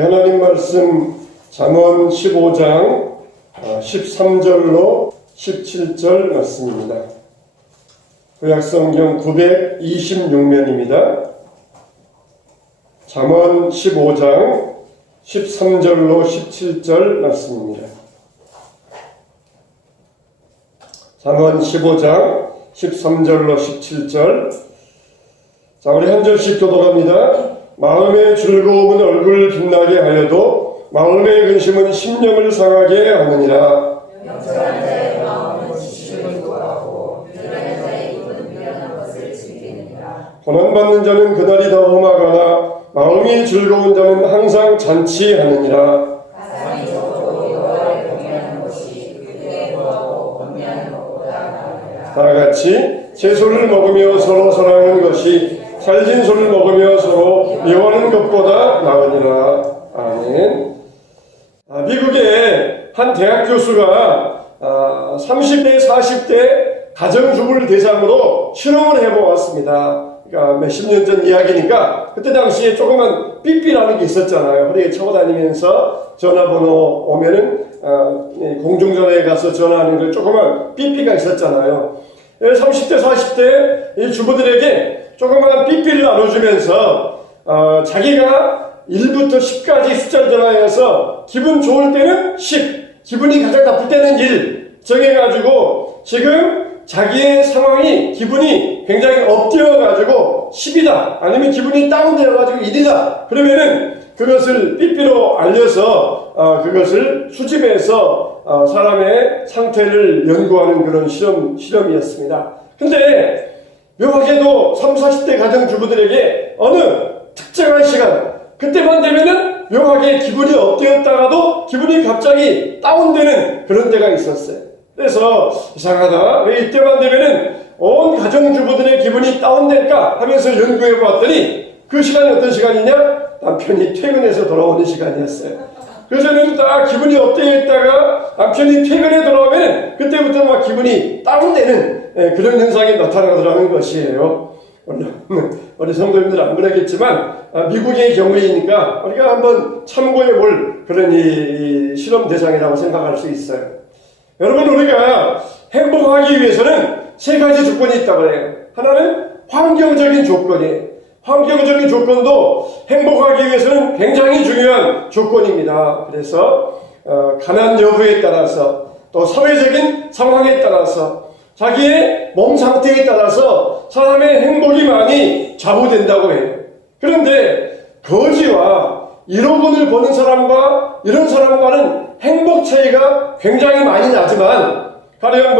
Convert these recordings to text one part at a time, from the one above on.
우리 하나님 말씀 잠언 15장 13절로 17절 말씀입니다. 구약성경 926면입니다. 잠언 15장 13절로 17절 말씀입니다. 잠언 15장 13절로 17절. 자, 우리 한 절씩 교독합니다. 마음의 즐거움은 얼굴을 빛나게 하여도 마음의 근심은 심령을 상하게 하느니라. 명철한 자의 마음은 지식을 구하고 미련한 자의 입은 미련한 것을 즐기느니라. 고난받는 자는 그날이 더 험하거나 마음이 즐거운 자는 항상 잔치하느니라. 가상이 적고 여호와를 경외하는 것이 그들의 구하고 권면하는 것보다 나으니라. 다같이 채소를 먹으며 서로 사랑하는 것이 살진 소를 먹으며 서로 미워하는 것보다 나으니라. 아멘. 미국의 한 대학 교수가 30대, 40대 가정주부를 대상으로 실험을 해보았습니다. 그러니까 몇십 년 전 이야기니까 그때 당시에 조그만 삐삐라는 게 있었잖아요. 허리에 차고 다니면서 전화번호 오면은 공중전화에 가서 전화하는 그 조그만 삐삐가 있었잖아요. 30대, 40대 이 주부들에게 조그만 삐삐를 나눠주면서 자기가 1부터 10까지 숫자를 전화해서 기분 좋을 때는 10, 기분이 가장 나쁠 때는 1 정해가지고 지금 자기의 상황이 기분이 굉장히 업되어가지고 10이다 아니면 기분이 다운되어가지고 1이다 그러면은 그것을 삐삐로 알려서 그것을 수집해서 사람의 상태를 연구하는 그런 실험이었습니다. 근데 묘하게도 30, 40대 가정주부들에게 어느 특정한 시간 그때만 되면은 묘하게 기분이 업되었다가도 기분이 갑자기 다운되는 그런 때가 있었어요. 그래서 이상하다. 왜 이때만 되면은 온 가정주부들의 기분이 다운될까 하면서 연구해 보았더니 그 시간이 어떤 시간이냐? 남편이 퇴근해서 돌아오는 시간이었어요. 그래서 저는 딱 기분이 업되어 있다가 남편이 퇴근해 돌아오면 그때부터 막 기분이 다운되는 그런 현상이 나타나더라는 것이에요. 우리 성도님들 안 그러겠지만 미국의 경우이니까 우리가 한번 참고해 볼 그런 이 실험 대상이라고 생각할 수 있어요. 여러분 우리가 행복하기 위해서는 세 가지 조건이 있다고 해요. 하나는 환경적인 조건이에요. 환경적인 조건도 행복하기 위해서는 굉장히 중요한 조건입니다. 그래서 가난 여부에 따라서 또 사회적인 상황에 따라서 자기의 몸 상태에 따라서 사람의 행복이 많이 좌우된다고 해요. 그런데 거지와 1억 원을 버는 사람과 이런 사람과는 행복 차이가 굉장히 많이 나지만 가령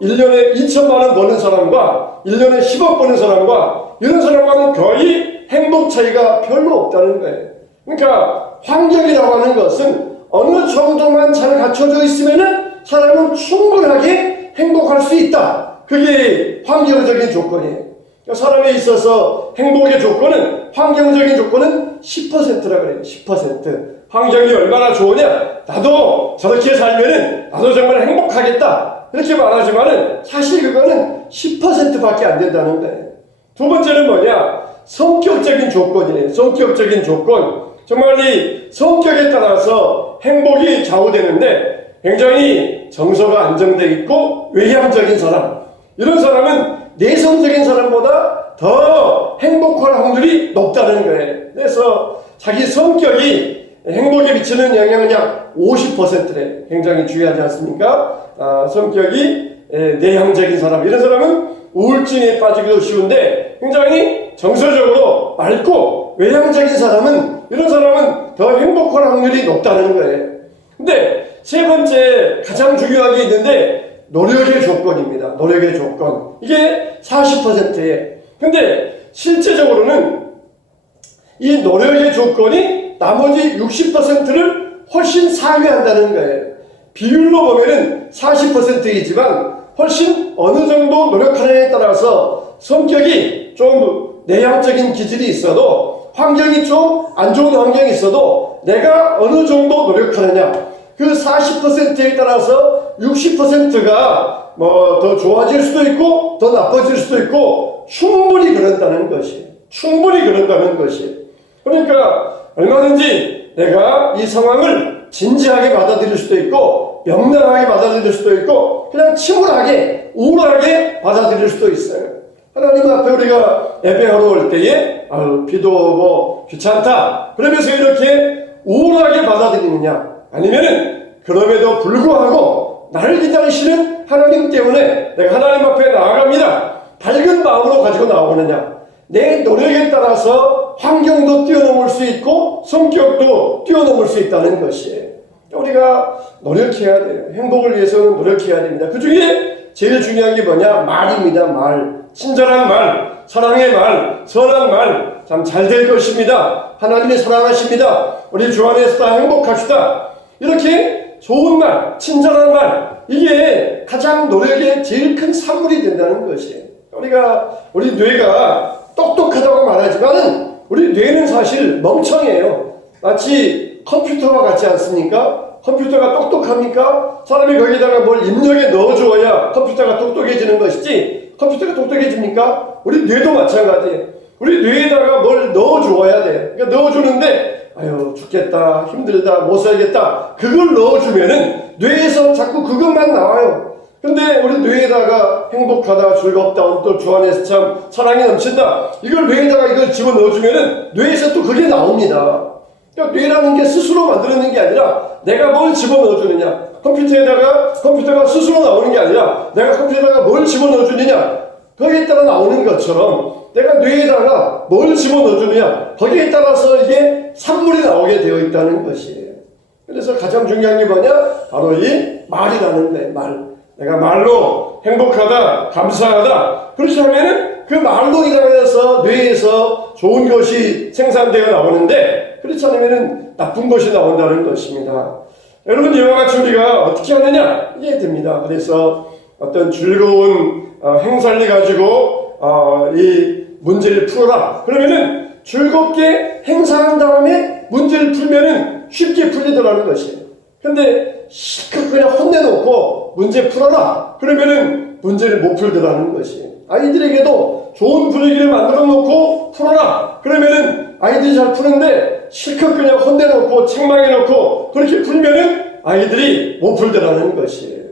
1년에 2천만 원 버는 사람과 1년에 10억 버는 사람과 이런 사람과는 거의 행복 차이가 별로 없다는 거예요. 그러니까 환경이라고 하는 것은 어느 정도만 잘 갖춰져 있으면은 사람은 충분하게 행복할 수 있다. 그게 환경적인 조건이에요. 사람에 있어서 행복의 조건은 환경적인 조건은 10%라 그래요. 10%. 환경이 얼마나 좋으냐? 나도 저렇게 살면은 나도 정말 행복하겠다. 이렇게 말하지만은 사실 그거는 10%밖에 안 된다는 거예요. 두 번째는 뭐냐? 성격적인 조건이에요. 성격적인 조건. 정말 이 성격에 따라서 행복이 좌우되는데 굉장히 정서가 안정되어 있고 외향적인 사람. 이런 사람은 내성적인 사람보다 더 행복할 확률이 높다는 거예요. 그래서 자기 성격이 행복에 미치는 영향은 약 50%래. 굉장히 중요하지 않습니까? 성격이 내향적인 사람. 이런 사람은 우울증에 빠지기도 쉬운데 굉장히 정서적으로 맑고 외향적인 사람은 이런 사람은 더 행복할 확률이 높다는 거예요. 근데 세 번째 가장 중요한 게 있는데 노력의 조건입니다. 노력의 조건. 이게 40%예요. 근데 실제적으로는 이 노력의 조건이 나머지 60%를 훨씬 상회한다는 거예요. 비율로 보면은 40%이지만 훨씬 어느 정도 노력하느냐에 따라서 성격이 좀 내향적인 기질이 있어도 환경이 좀 안 좋은 환경이 있어도 내가 어느 정도 노력하느냐 그 40%에 따라서 60%가 더 좋아질 수도 있고 더 나빠질 수도 있고 충분히 그런다는 것이에요. 충분히 그런다는 것이에요. 그러니까 얼마든지 내가 이 상황을 진지하게 받아들일 수도 있고 명랑하게 받아들일 수도 있고 그냥 침울하게 우울하게 받아들일 수도 있어요. 하나님 앞에 우리가 예배하러 올 때에 비도 오고 귀찮다 그러면서 이렇게 우울하게 받아들이느냐, 아니면은 그럼에도 불구하고 나를 기다리시는 하나님 때문에 내가 하나님 앞에 나아갑니다, 밝은 마음으로 가지고 나오느냐, 내 노력에 따라서 환경도 뛰어넘을 수 있고 성격도 뛰어넘을 수 있다는 것이에요. 우리가 노력해야 돼요. 행복을 위해서는 노력해야 됩니다. 그 중에 제일 중요한 게 뭐냐? 말입니다. 말. 친절한 말, 사랑의 말, 선한 말, 참 잘 될 것입니다. 하나님이 사랑하십니다. 우리 주 안에서 다 행복합시다. 이렇게 좋은 말, 친절한 말, 이게 가장 노력의 제일 큰 산물이 된다는 것이에요. 우리 뇌가 똑똑하다고 말하지만은 우리 뇌는 사실 멍청해요. 마치 컴퓨터와 같지 않습니까? 컴퓨터가 똑똑합니까? 사람이 거기다가 뭘 입력에 넣어주어야 컴퓨터가 똑똑해지는 것이지, 컴퓨터가 똑똑해집니까? 우리 뇌도 마찬가지예요. 우리 뇌에다가 뭘 넣어주어야 돼. 그러니까 넣어주는데 아유 죽겠다, 힘들다, 못 살겠다, 그걸 넣어주면은 뇌에서 자꾸 그것만 나와요. 근데 우리 뇌에다가 행복하다, 즐겁다, 또 주 안에서 참 사랑이 넘친다, 이걸 뇌에다가 이걸 집어넣어주면은 뇌에서 또 그게 나옵니다. 그러니까 뇌라는 게 스스로 만들어내는 게 아니라 내가 뭘 집어넣어주느냐, 컴퓨터가 스스로 나오는 게 아니라 내가 컴퓨터에다가 뭘 집어넣어주느냐, 거기에 따라 나오는 것처럼 내가 뇌에다가 뭘 집어넣어주느냐, 거기에 따라서 이게 산물이 나오게 되어 있다는 것이에요. 그래서 가장 중요한 게 뭐냐? 바로 이 말이라는 거예요. 말. 내가 말로 행복하다, 감사하다, 그렇지 하면은 그 말로 인하여서 뇌에서 좋은 것이 생산되어 나오는데, 그렇지 않으면은 나쁜 것이 나온다는 것입니다. 여러분, 이와 같이 우리가 어떻게 하느냐, 이게 됩니다. 그래서 어떤 즐거운 행사를 가지고 이 문제를 풀어라, 그러면은 즐겁게 행사한 다음에 문제를 풀면은 쉽게 풀리더라는 것이에요. 근데 실컷 그냥 혼내놓고 문제 풀어라, 그러면은 문제를 못 풀더라는 것이에요. 아이들에게도 좋은 분위기를 만들어 놓고 풀어라, 그러면은 아이들이 잘 푸는데 실컷 그냥 혼내놓고 책망해놓고 그렇게 풀면은 아이들이 못 풀더라는 것이에요.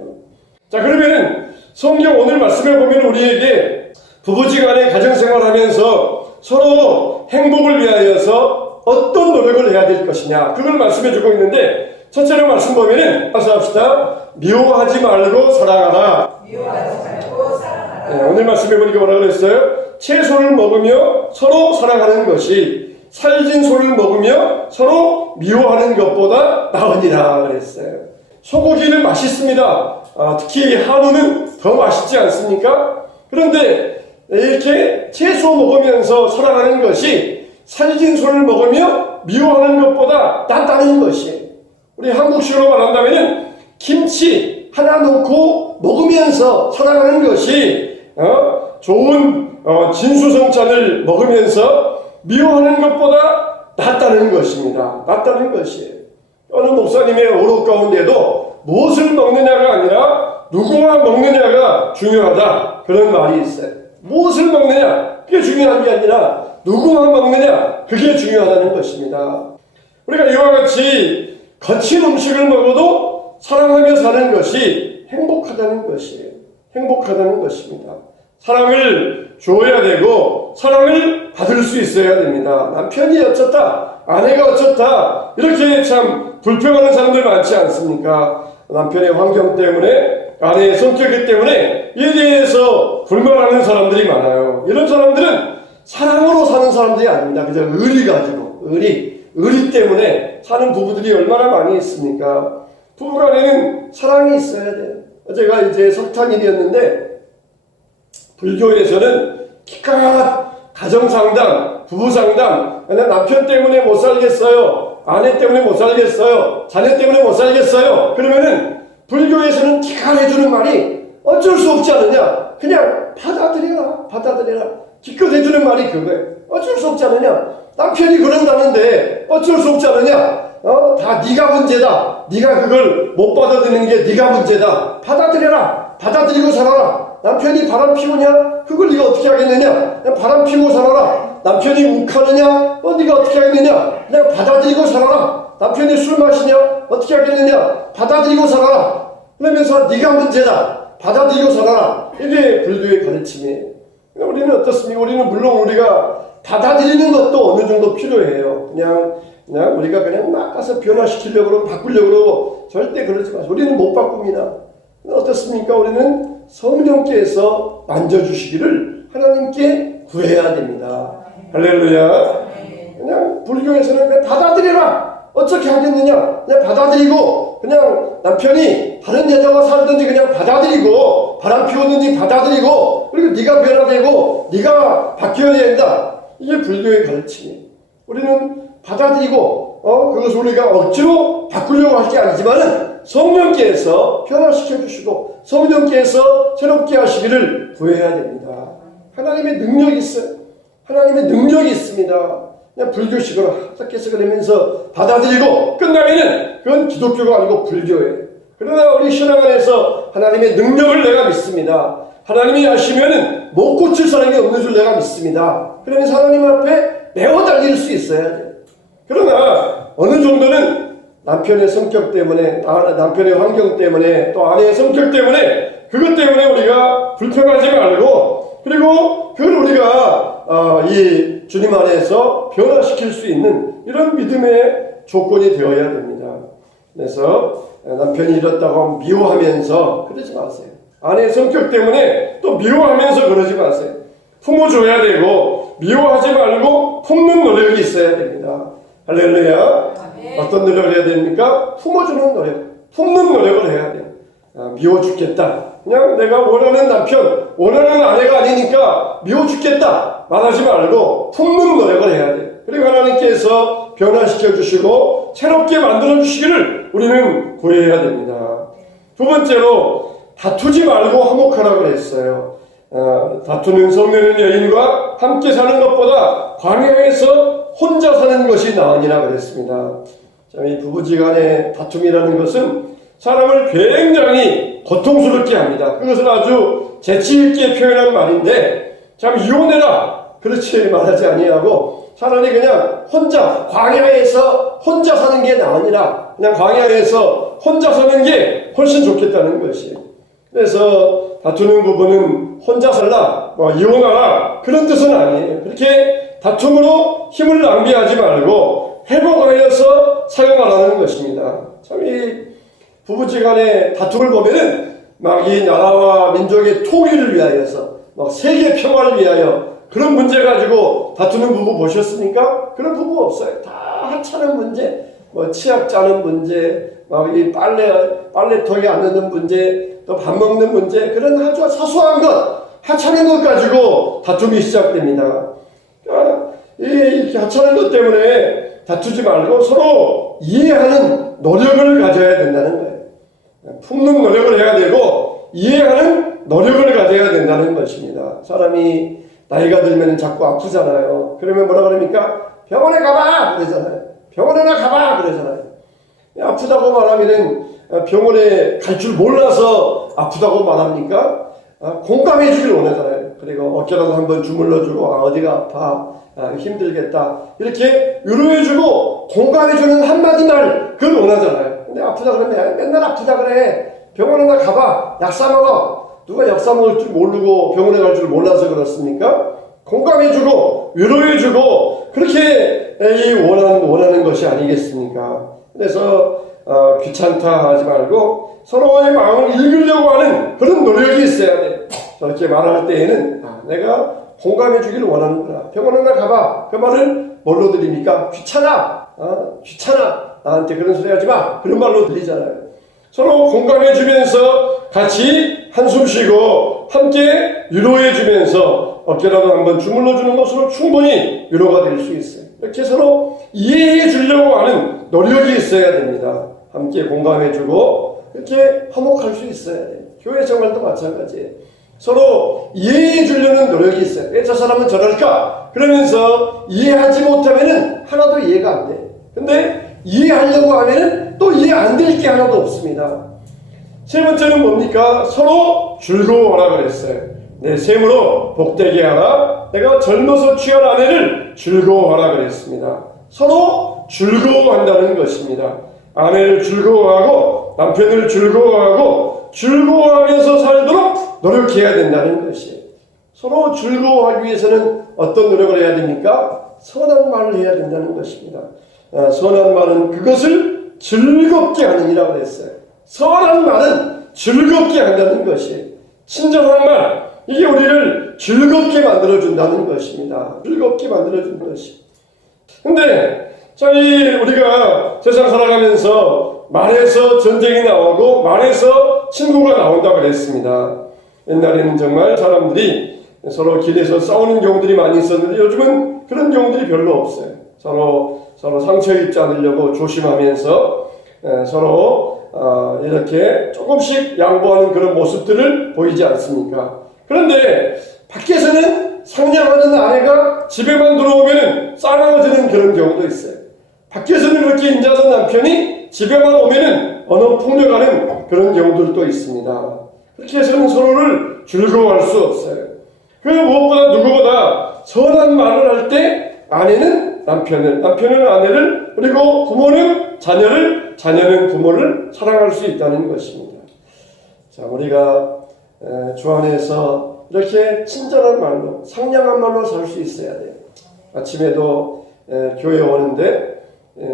자, 그러면은 성경 오늘 말씀에 보면 우리에게 부부지간에 가정생활하면서 서로 행복을 위하여서 어떤 노력을 해야 될 것이냐, 그걸 말씀해 주고 있는데, 첫째로 말씀 보면은 합시다. 미워하지 말고 사랑하라. 미워하지 말고 사랑하라. 네, 오늘 말씀해 보니까 뭐라 그랬어요? 채소를 먹으며 서로 사랑하는 것이 살진 소를 먹으며 서로 미워하는 것보다 나으니라 그랬어요. 소고기는 맛있습니다. 특히 한우는 더 맛있지 않습니까? 그런데 이렇게 채소 먹으면서 사랑하는 것이 살진 소를 먹으며 미워하는 것보다 낫다는 것이에요. 우리 한국식으로 말한다면은 김치 하나 넣고 먹으면서 사랑하는 것이 좋은 진수성찬을 먹으면서 미워하는 것보다 낫다는 것입니다. 낫다는 것이에요. 어느 목사님의 오록 가운데도 무엇을 먹느냐가 아니라 누구와 먹느냐가 중요하다, 그런 말이 있어요. 무엇을 먹느냐, 그게 중요한 게 아니라 누구와 먹느냐, 그게 중요하다는 것입니다. 우리가 이와 같이 거친 음식을 먹어도 사랑하며 사는 것이 행복하다는 것이에요. 행복하다는 것입니다. 사랑을 줘야 되고 사랑을 받을 수 있어야 됩니다. 남편이 어쩌다, 아내가 어쩌다, 이렇게 참 불평하는 사람들 많지 않습니까? 남편의 환경 때문에, 아내의 성격 때문에 이에 대해서 불만하는 사람들이 많아요. 이런 사람들은 사랑으로 사는 사람들이 아닙니다. 그저 의리 가지고, 의리 때문에 사는 부부들이 얼마나 많이 있습니까? 부부간에는 사랑이 있어야 돼요. 제가 이제 석탄일이었는데, 불교에서는 기껏 가정상담, 부부상담, 그냥 남편 때문에 못 살겠어요, 아내 때문에 못 살겠어요, 자녀 때문에 못 살겠어요, 그러면은 불교에서는 기껏 해주는 말이 어쩔 수 없지 않느냐, 그냥 받아들여라. 기껏 해주는 말이 그거예요. 어쩔 수 없지 않느냐, 남편이 그런다는데 어쩔 수 없지 않느냐, 다 네가 문제다, 네가 그걸 못 받아들이는 게 네가 문제다, 받아들여라, 받아들이고 살아라, 남편이 바람 피우냐? 그걸 네가 어떻게 하겠느냐? 그냥 바람 피우고 살아라. 남편이 욱하느냐? 네가 어떻게 하겠느냐? 그냥 받아들이고 살아라. 남편이 술 마시냐? 어떻게 하겠느냐? 받아들이고 살아라. 그러면서 네가 문제다. 받아들이고 살아라. 이게 불교의 가르침이에요. 우리는 어떻습니까? 우리는 물론 우리가 받아들이는 것도 어느 정도 필요해요. 그냥 우리가 그냥 막 가서 변화시키려고 그러고 바꾸려고 그러고 절대 그러지 마세요. 우리는 못 바꿉니다. 어떻습니까? 우리는 성령께서 만져주시기를 하나님께 구해야 됩니다. 할렐루야. 그냥 불교에서는 그냥 받아들여라. 어떻게 하겠느냐? 그냥 받아들이고 그냥 남편이 다른 여자와 살든지 그냥 받아들이고 바람 피우든지 받아들이고 그리고 네가 변화되고 네가 바뀌어야 된다. 이게 불교의 가르침이에요. 우리는 받아들이고 그것을 우리가 억지로 바꾸려고 할 게 아니지만은 성령께서 변화시켜 주시고 성령께서 새롭게 하시기를 구해야 됩니다. 하나님의 능력이 있어요. 하나님의 능력이 있습니다. 그냥 불교식으로 합작해서 그러면서 받아들이고 끝나면은 그건 기독교가 아니고 불교예요. 그러나 우리 신앙 안에서 하나님의 능력을 내가 믿습니다. 하나님이 하시면은 못 고칠 사람이 없는 줄 내가 믿습니다. 그러면서 하나님 앞에 매어 달릴 수 있어야 돼요. 그러나 어느 정도는 남편의 성격 때문에, 남편의 환경 때문에, 또 아내의 성격 때문에, 그것 때문에 우리가 불평하지 말고, 그리고 그걸 우리가 이 주님 안에서 변화시킬 수 있는 이런 믿음의 조건이 되어야 됩니다. 그래서 남편이 이렇다고 미워하면서 그러지 마세요. 아내의 성격 때문에 또 미워하면서 그러지 마세요. 품어줘야 되고 미워하지 말고 품는 노력이 있어야 됩니다. 할렐루야. 어떤 노력을 해야 됩니까? 품어주는 노력, 품는 노력을 해야 돼요. 미워 죽겠다. 그냥 내가 원하는 남편, 원하는 아내가 아니니까 미워 죽겠다 말하지 말고 품는 노력을 해야 돼요. 그리고 하나님께서 변화시켜 주시고 새롭게 만들어 주시기를 우리는 구해야 됩니다. 두 번째로 다투지 말고 화목하라고 그랬어요. 다투는 성내는 여인과 함께 사는 것보다 광야에서 혼자 사는 것이 나으니라 그랬습니다. 이 부부지간의 다툼이라는 것은 사람을 굉장히 고통스럽게 합니다. 그것을 아주 재치있게 표현한 말인데 참 이혼해라 그렇지 말하지 아니하고 차라리 그냥 혼자 광야에서 혼자 사는 게 나으니라 그냥 광야에서 혼자 사는 게 훨씬 좋겠다는 것이에요. 그래서 다투는 부부는 혼자 살라 이혼하라 그런 뜻은 아니에요. 그렇게 다툼으로 힘을 낭비하지 말고 회복하여서 사용하라는 것입니다. 참 이 부부지간의 다툼을 보면은 막 이 나라와 민족의 통일을 위하여서 막 세계 평화를 위하여 그런 문제 가지고 다투는 부부 보셨습니까? 그런 부부 없어요. 다 하찮은 문제, 치약 짜는 문제, 막 이 빨래통에 안 넣는 문제, 또 밥 먹는 문제, 그런 아주 사소한 것, 하찮은 것 가지고 다툼이 시작됩니다. 그러니까 이렇게 하찮은 것 때문에 다투지 말고 서로 이해하는 노력을 가져야 된다는 거예요. 품는 노력을 해야 되고 이해하는 노력을 가져야 된다는 것입니다. 사람이 나이가 들면 자꾸 아프잖아요. 그러면 뭐라 그럽니까? 병원에 가봐! 그러잖아요. 병원에나 가봐! 그러잖아요. 아프다고 말하면은 병원에 갈 줄 몰라서 아프다고 말합니까? 공감해 주길 원하잖아요. 그리고 어깨라도 한번 주물러주고 어디가 아파 힘들겠다 이렇게 위로해주고 공감해주는 한마디 말 그걸 원하잖아요. 근데 아프다 그러면 맨날 아프다 그래 병원에나 가봐 약 사 먹어 누가 약 사 먹을 줄 모르고 병원에 갈 줄 몰라서 그렇습니까? 공감해주고 위로해주고 그렇게 원하는 것이 아니겠습니까? 그래서 귀찮다 하지 말고 서로의 마음을 읽으려고 하는 그런 노력이 있어야 돼. 저렇게 말할 때에는 내가 공감해 주기를 원하는구나. 병원에나 가봐. 그 말을 뭘로 드립니까? 귀찮아. 귀찮아. 나한테 그런 소리 하지 마. 그런 말로 들리잖아요. 서로 공감해 주면서 같이 한숨 쉬고 함께 위로해 주면서 어깨라도 한번 주물러 주는 것으로 충분히 위로가 될 수 있어요. 이렇게 서로 이해해 주려고 하는 노력이 있어야 됩니다. 함께 공감해 주고 이렇게 화목할 수 있어야 돼요. 교회 생활도 마찬가지예요. 서로 이해해 주려는 노력이 있어요. 왜 저 사람은 저럴까? 그러면서 이해하지 못하면은 하나도 이해가 안 돼. 근데 이해하려고 하면은 또 이해 안 될 게 하나도 없습니다. 세 번째는 뭡니까? 서로 즐거워하라 그랬어요. 내 셈으로 복되게 하라. 내가 젊어서 취한 아내를 즐거워하라 그랬습니다. 서로 즐거워한다는 것입니다. 아내를 즐거워하고 남편을 즐거워하고 즐거워하면서 살도록 노력해야 된다는 것이에요. 서로 즐거워하기 위해서는 어떤 노력을 해야 됩니까? 선한 말을 해야 된다는 것입니다. 선한 말은 그것을 즐겁게 하느니라고 했어요. 선한 말은 즐겁게 한다는 것이에요. 친절한 말, 이게 우리를 즐겁게 만들어준다는 것입니다. 즐겁게 만들어주는 것이. 근데 우리가 세상 살아가면서 말에서 전쟁이 나오고 말에서 친구가 나온다고 그랬습니다. 옛날에는 정말 사람들이 서로 길에서 싸우는 경우들이 많이 있었는데 요즘은 그런 경우들이 별로 없어요. 서로 상처 입지 않으려고 조심하면서 서로 이렇게 조금씩 양보하는 그런 모습들을 보이지 않습니까? 그런데 밖에서는 상냥하는 아내가 집에만 들어오면 싸가워지는 그런 경우도 있어요. 밖에서는 그렇게 인자하던 남편이 집에만 오면은 언어폭력하는 그런 경우들도 있습니다. 그렇게 해서는 서로를 즐거워할 수 없어요. 그 무엇보다 누구보다 선한 말을 할 때 아내는 남편을, 남편은 아내를, 그리고 부모는 자녀를, 자녀는 부모를 사랑할 수 있다는 것입니다. 자, 우리가 주 안에서 이렇게 친절한 말로, 상냥한 말로 살 수 있어야 돼요. 아침에도 교회 오는데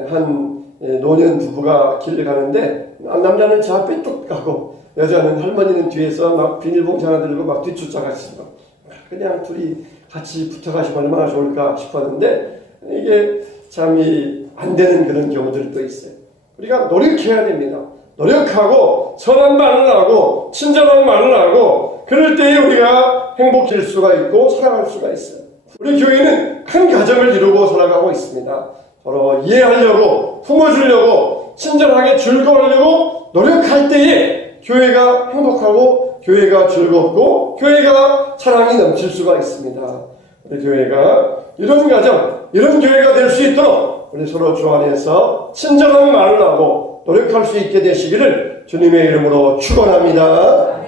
한 노년 부부가 길을 가는데 남자는 저 앞에 뚝 가고 여자는 할머니는 뒤에서 막 비닐봉지 하나 들고 막 뒤쫓아가시고 그냥 둘이 같이 붙어가시면 얼마나 좋을까 싶었는데 이게 참이 안 되는 그런 경우들도 있어요. 우리가 노력해야 됩니다. 노력하고 선한 말을 하고 친절한 말을 하고 그럴 때에 우리가 행복해질 수가 있고 살아갈 수가 있어요. 우리 교회는 큰 가정을 이루고 살아가고 있습니다. 서로 이해하려고 품어주려고 친절하게 즐거워하려고 노력할 때에 교회가 행복하고 교회가 즐겁고 교회가 사랑이 넘칠 수가 있습니다. 우리 교회가 이런 가정, 이런 교회가 될 수 있도록 우리 서로 주 안에서 친절한 말을 하고 노력할 수 있게 되시기를 주님의 이름으로 축원합니다.